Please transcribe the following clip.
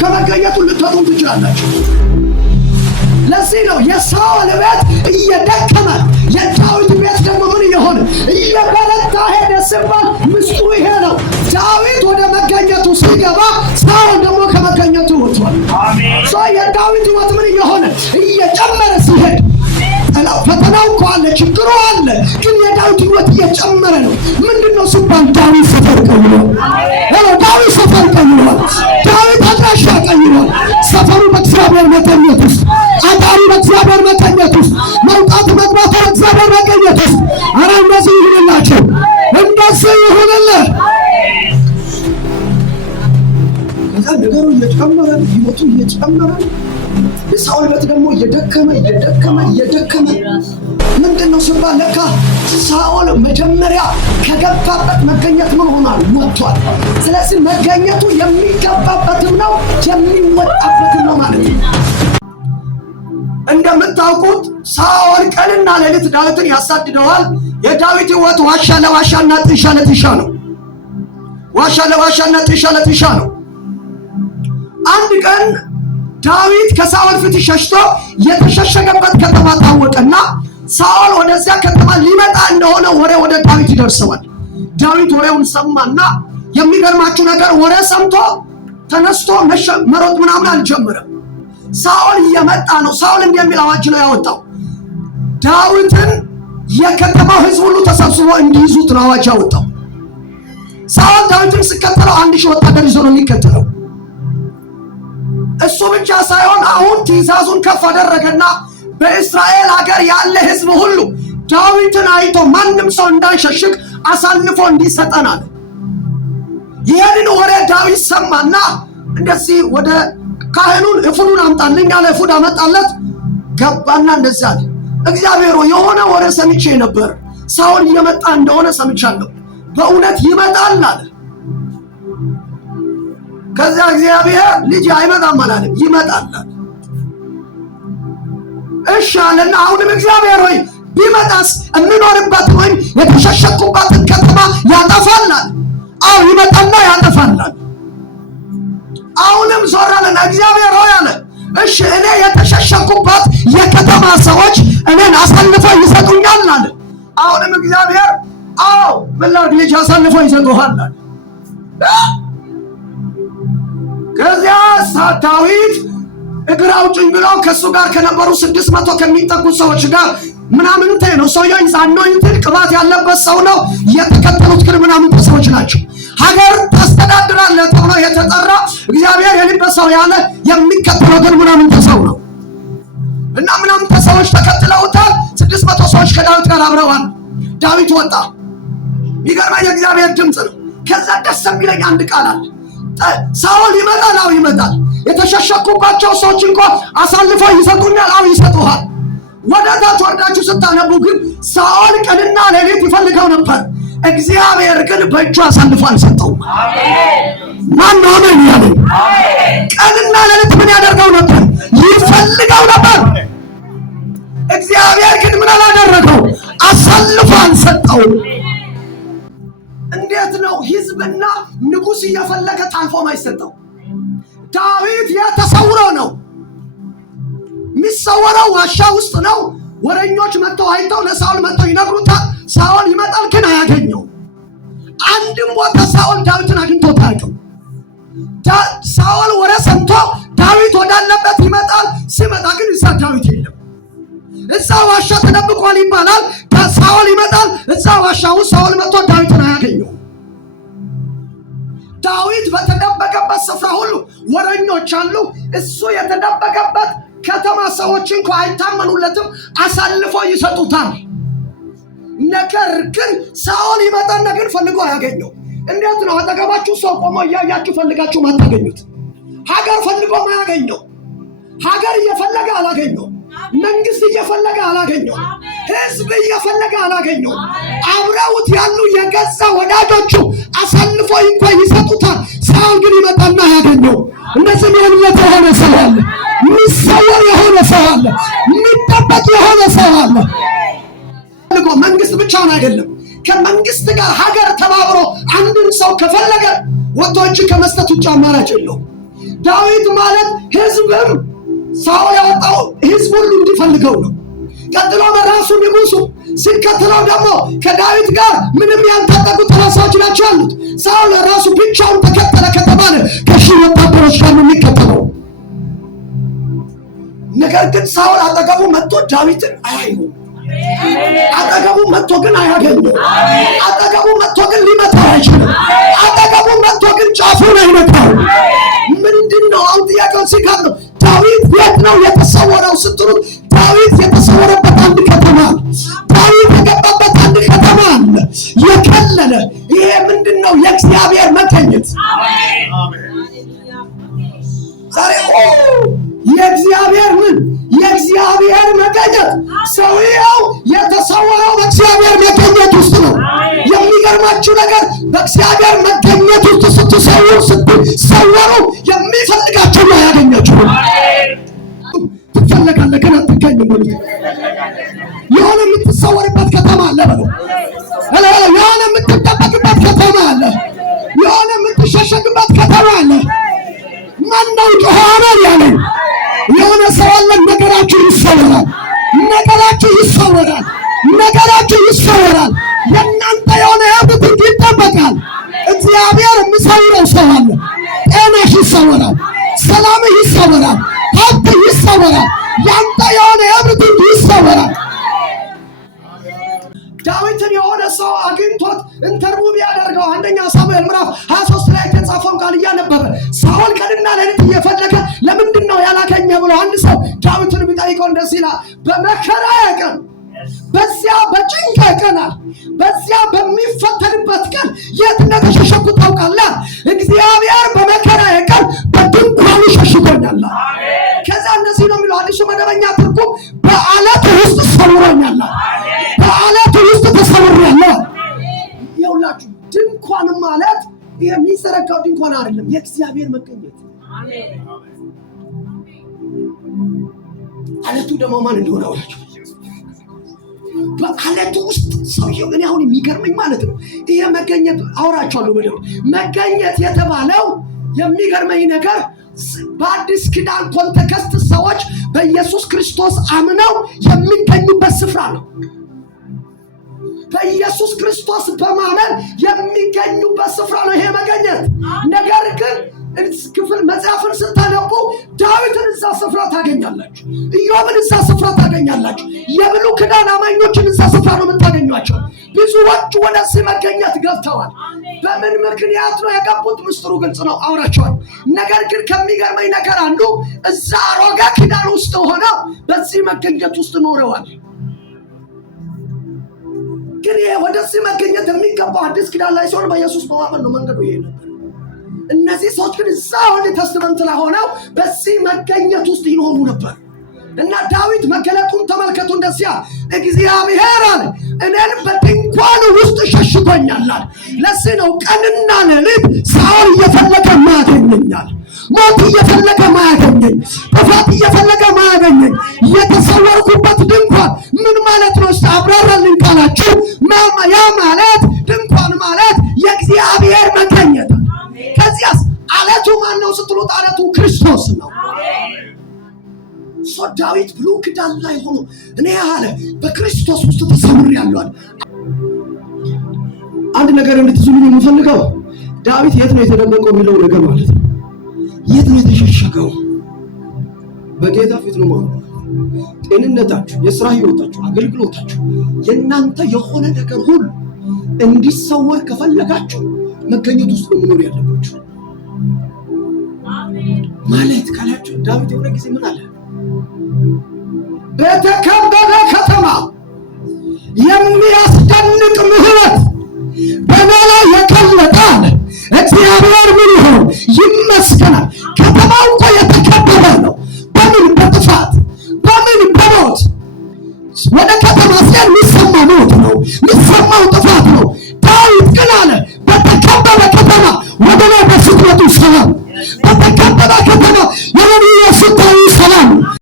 ከመገኘቱ ልትወጡ ትችላላችሁ። ለዚህ ነው የሳኦል ቤት እየደከመ የዳዊት ቤት ደግሞ ምን እየሆነ እየበረታ ሄደ ሲባል ምስጢሩ ይሄ ነው። ዳዊት ወደ መገኘቱ ሲገባ ሳኦል ደግሞ ከመገኘቱ ወጥቷል። የዳዊት ሕይወት ምን እየሆነ እየጨመረ ሲሄድ ፈተናው እኮ አለ፣ ችግሩ አለ፣ ግን የዳዊት ሕይወት እየጨመረ ነው። ምንድነው ሲባል ዳዊት ሰፈር ቀይሯል። ዳዊት ሰፈር ቀይሯል። ዳዊት አድራሻ ቀይሯል። ሰፈሩ በእግዚአብሔር መገኘት ውስጥ፣ አዳሩ በእግዚአብሔር መገኘት ውስጥ፣ መውጣት መግባቱ በእግዚአብሔር መገኘት ውስጥ። ኧረ እንደዚህ ይሁንላቸው፣ እንደዚህ ይሁንልህ። ከዛ ነገሩ እየጨመረ ሕይወቱ እየጨመረ የሳኦል ቤት ደግሞ እየደከመ ምንድነው ሲባል ለካ ሳኦል መጀመሪያ ከገባበት መገኘት ምን ሆኗል? ወጥቷል። ስለዚህ መገኘቱ የሚገባበትም ነው የሚወጣበትም ነው ማለት ነው። እንደምታውቁት ሳኦል ቀንና ሌሊት ዳዊትን ያሳድደዋል። የዳዊት ሕይወት ዋሻ ለዋሻና ጥሻ ለጥሻ ነው። ዋሻ ለዋሻና ጥሻ ለጥሻ ነው። አንድ ቀን ዳዊት ከሳኦል ፊት ሸሽቶ የተሸሸገበት ከተማ ታወቀና ሳኦል ወደዚያ ከተማ ሊመጣ እንደሆነ ወሬ ወደ ዳዊት ይደርሰዋል። ዳዊት ወሬውን ሰማና የሚገርማችሁ ነገር ወሬ ሰምቶ ተነስቶ መሮጥ ምናምን አልጀመረም። ሳኦል እየመጣ ነው። ሳኦል እንደሚል አዋጅ ነው ያወጣው። ዳዊትን የከተማው ሕዝብ ሁሉ ተሰብስቦ እንዲይዙት ነው አዋጅ ያወጣው። ሳኦል ዳዊትን ሲከተለው 1000 ወታደር ይዞ ነው የሚከተለው። እሱ ብቻ ሳይሆን አሁን ትእዛዙን ከፍ አደረገና በእስራኤል ሀገር ያለ ሕዝብ ሁሉ ዳዊትን አይቶ ማንም ሰው እንዳይሸሽግ አሳልፎ እንዲሰጠናል። ይሄንን ወሬ ዳዊት ሰማና እንደዚህ ወደ ካህኑን እፉዱን አምጣልኝ አለ። እፉድ አመጣለት። ገባና እንደዚህ አለ፣ እግዚአብሔር የሆነ ወሬ ሰምቼ ነበር፣ ሳኦል እየመጣ እንደሆነ ሰምቻለሁ፣ በእውነት ይመጣል አለ። ከዛ እግዚአብሔር ልጅ አይመጣም አላለም፣ ይመጣል አለ። እሺ አለና አሁንም እግዚአብሔር ሆይ ቢመጣስ እንኖርበት ወይም የተሸሸኩባትን ከተማ ያጠፋናል? አዎ ይመጣና ያጠፋናል። አሁንም ዞር አለና እግዚአብሔር ሆይ አለ፣ እሺ እኔ የተሸሸኩባት የከተማ ሰዎች እኔን አሳልፈው ይሰጡኛል አለ። አሁንም እግዚአብሔር አዎ ምላድ ልጅ አሳልፈው ይሰጡሃል አለ። ከዚያ ዳዊት እግር አውጭኝ ብሎ ከሱ ጋር ከነበሩ 600 ከሚጠጉ ሰዎች ጋር ምናምን ነው። ሰውየው አኖይንትድ ቅባት ያለበት ሰው ነው። የተከተሉት ግን ምናምን ሰዎች ናቸው። ሀገር ታስተዳድራለህ ተብሎ የተጠራ እግዚአብሔር የልበሰው ያለ የሚከተለው ግን ምናምን ሰው ነው እና ምናምን ሰዎች ተከትለውታል። 600 ሰዎች ከዳዊት ጋር አብረዋል። ዳዊት ወጣ። ይገርማል፣ የእግዚአብሔር ድምፅ ነው። ከዛ ደስ የሚለኝ አንድ ቃል አለ። ሳኦል ይመጣል። አዎ ይመጣል። የተሸሸኩባቸው ሰዎች እንኳን አሳልፈው ይሰጡኛል። አዎ ይሰጡሃል። ወደ ታች ወርዳችሁ ስታነቡ ግን ሳኦል ቀንና ሌሊት ይፈልገው ነበር፣ እግዚአብሔር ግን በእጁ አሳልፎ አልሰጠውም። ማን ነው ያለ? ቀንና ሌሊት ምን ያደርገው ነበር? ይፈልገው ነበር። እግዚአብሔር ግን ምን አላደረገው? አሳልፎ አልሰጠውም። እንዴት ነው ሕዝብና ንጉሥ እየፈለገ ታልፎ ማይሰጠው? ዳዊት የተሰውሮ ነው የሚሰወረው፣ ዋሻ ውስጥ ነው። ወረኞች መጥተው አይተው ለሳኦል መጥተው ይነግሩታል። ሳኦል ይመጣል ግን አያገኘው። አንድም ቦታ ሳኦል ዳዊትን አግኝቶት አያውቅም። ሳኦል ወሬ ሰምቶ ዳዊት ወዳለበት ይመጣል። ሲመጣ ግን እዛ ዳዊት የለም። እዛ ዋሻ ተደብቋል ይባላል። ሳኦል ይመጣል። እዛ ዋሻ ውስጥ ሳኦል መጥቶ ዳዊትን አያገኘው። ዳዊት በተደበቀበት ስፍራ ሁሉ ወረኞች አሉ። እሱ የተደበቀበት ከተማ ሰዎች እንኳን አይታመኑለትም፣ አሳልፎ ይሰጡታል። ነገር ግን ሳኦል ይመጣና ግን ፈልጎ አያገኘው። እንዴት ነው አጠገባችሁ ሰው ቆሞ እያያችሁ ፈልጋችሁ ማታገኙት? ሀገር ፈልጎ ማያገኘው፣ ሀገር እየፈለገ አላገኘው፣ መንግስት እየፈለገ አላገኘው፣ ህዝብ እየፈለገ አላገኘው። አብረውት ያሉ የገዛ ወዳጆቹ አሳልፎ እንኳን ይሰጡታል። ሳኦል ግን ይመጣና ያገኘው። እንደዚህ ምንነት የሆነ ሰው አለ፣ የሚሰወር የሆነ ሰው አለ፣ የሚጠበቅ የሆነ ሰው አለ። መንግስት ብቻውን አይደለም፣ ከመንግስት ጋር ሀገር ተባብሮ አንድን ሰው ከፈለገ ወጥቶ እጅ ከመስጠት ውጭ አማራጭ የለውም። ዳዊት ማለት ህዝብም ሳኦል ያወጣው ህዝብ ሁሉ እንዲፈልገው ነው። ቀጥሎ በራሱ ንጉሱ ሲከተለው ደግሞ ከዳዊት ጋር ምንም ያልታጠቁ ተራሳዎች ናቸው ያሉት። ሳኦል ራሱ ብቻውን ተከተለ ከተባለ ከሺህ ወታደሮች ጋር ነው የሚከተለው። ነገር ግን ሳኦል አጠገቡ መጥቶ ዳዊትን አያየው። አጠገቡ መጥቶ ግን አያገኘው። አጠገቡ መጥቶ ግን ሊመታው አይችልም። አጠገቡ መጥቶ ግን ጫፉን አይነካው። ምንድነው አሁን ጥያቄው ሲካል ነው። ዳዊት የት ነው የተሰወረው ስትሉት፣ ዳዊት የተሰወረበት አንድ ከተማ፣ ዳዊት የገባበት አንድ ከተማ አለ የከለለ። ይሄ ምንድነው? የእግዚአብሔር መገኘት። ዛሬ የእግዚአብሔር ምን? የእግዚአብሔር መገኘት። ሰውየው የተሰወረው በእግዚአብሔር መገኘት ውስጥ ነው። የሚገርማችሁ ነገር በእግዚአብሔር መገኘት ውስጥ ስትሰወሩ የሚፈልጋችሁ አያገኛችሁ። ትፈለጋለህ ግን አትገኝም በሉት። የሆነ የምትሰወርበት ከተማ አለ በለው። የሆነ የምትጠበቅበት ከተማ አለ። የሆነ የምትሸሸግበት ከተማ አለ። ማነው ጮኸ አሜን ያለኝ? የሆነ ሰው አለ። ነገራችሁ ይሰወራል። ነገራችሁ ይሰወራል። ነገራችሁ ይሰወራል። የእናንተ የሆነ ያብት ይጠበቃል። እግዚአብሔር የሚሰውረው ሰው አለ። ጤናሽ ይሰወራል። ሰላምህ ይሰወራል። ሀብት ይሰወራል። ያንተ የሆነ ያብት ይሰወራል። ዳዊትን የሆነ ሰው አግኝቶት ኢንተርቪው ቢያደርገው አንደኛ ሳሙኤል ምዕራፍ 23 ላይ የተጻፈውን ቃል እያነበበ ሳኦል ቀንና ሌሊት እየፈለገ ለምንድን ነው ያላገኘ ብሎ አንድ ሰው ዳዊትን ቢጠይቀው እንደዚህ ይላል፣ በመከራዬ ቀን፣ በዚያ በጭንቄ ቀን፣ በዚያ በሚፈተንበት ቀን የት እንደተሸሸኩ ታውቃለህ? እግዚአብሔር በመከራዬ ቀን በድንኳኑ ሸሽጎኛል። ከዛ እንደዚህ ነው የሚለው አዲሱ መደበኛ ትርጉም፣ በዓለት ውስጥ ሰውሮኛል። በዓለት ውስጥ ተሰውሬያለሁ። ይኸውላችሁ ድንኳን ማለት የሚዘረጋው ድንኳን አይደለም፣ የእግዚአብሔር መገኘት። ዓለቱ ደግሞ ማን እንደሆነ አውራችሁ። በዓለቱ ውስጥ ሰውየው እኔ አሁን የሚገርመኝ ማለት ነው ይሄ መገኘት አውራችኋለሁ። በደው መገኘት የተባለው የሚገርመኝ ነገር በአዲስ ኪዳን ኮንቴክስት ሰዎች በኢየሱስ ክርስቶስ አምነው የሚገኙበት ስፍራ ነው። በኢየሱስ ክርስቶስ በማመን የሚገኙበት ስፍራ ነው ይሄ መገኘት። ነገር ግን ክፍል መጽሐፍን ስታነቡ ዳዊትን እዛ ስፍራ ታገኛላችሁ፣ ኢዮብን እዛ ስፍራ ታገኛላችሁ፣ የብሉይ ኪዳን አማኞችን እዛ ስፍራ ነው የምታገኟቸው። ብዙዎች ወደዚህ መገኘት ገብተዋል። በምን ምክንያት ነው የገቡት? ምስጢሩ ግልጽ ነው፣ አውራቸዋል። ነገር ግን ከሚገርመኝ ነገር አንዱ እዛ አሮጌ ኪዳን ውስጥ ሆነው በዚህ መገኘት ውስጥ ኖረዋል። ግን ይሄ ወደዚህ መገኘት የሚገባው አዲስ ኪዳን ላይ ሲሆን በኢየሱስ በማመን ነው። መንገዱ ይሄ ነበር። እነዚህ ሰዎች ግን እዛ ወደ ተስተመንት ላይ ሆነው በዚህ መገኘት ውስጥ ይኖሩ ነበር። እና ዳዊት መገለጡን ተመልከቱ። እንደዚያ እግዚአብሔር አለ እኔን በድንኳን ውስጥ ሸሽጎኛል። ለዚህ ነው ቀንና ሌሊት ሳኦል እየፈለገ ማያገኘኛል፣ ሞት እየፈለገ ማያገኘኝ፣ ጥፋት እየፈለገ ማያገኘኝ። የተሰወርኩበት ድንኳን ምን ማለት ነው? እስቲ አብራራልኝ ካላችሁ ያ ማለት ድንኳን ማለት የእግዚአብሔር መገኘት። ከዚያስ ዓለቱ ማን ነው ስትሉት ዓለቱ ክርስቶስ ነው። ዳዊት ብሉይ ኪዳን ላይ ሆኖ እኔ አለ በክርስቶስ ውስጥ ተሰውሬያለሁ አለ። አንድ ነገር እንድትዙልኝ የምፈልገው ዳዊት የት ነው የተደበቀው የሚለው ነገር ማለት ነው። የት ነው የተሸሸገው? በጌታ ፊት ነው ማለት ነው። ጤንነታችሁ፣ የሥራ ህይወታችሁ፣ አገልግሎታችሁ፣ የእናንተ የሆነ ነገር ሁሉ እንዲሰወር ከፈለጋችሁ መገኘት ውስጥ ነው መኖር ያለባችሁ። ማለት ካላችሁ ዳዊት የሆነ ጊዜ ምን አለ? በተከበበ ከተማ የሚያስደንቅ ምሕረት በእኔ ላይ የቀለጠ አለ እግዚአብሔር ምን ይሁን ይመስገናል። ከተማው እኮ የተከበበ ነው። በምን? በጥፋት፣ በምን? በሞት። ወደ ከተማ ሲሄድ የሚሰማው ሞት ነው፣ የሚሰማው ጥፋት ነው። ዳዊት ግን አለ በተከበበ ከተማ ወደ ላይ በፍጥነቱ ሰላም፣ በተከበበ ከተማ የሆነ የስታዊ ሰላም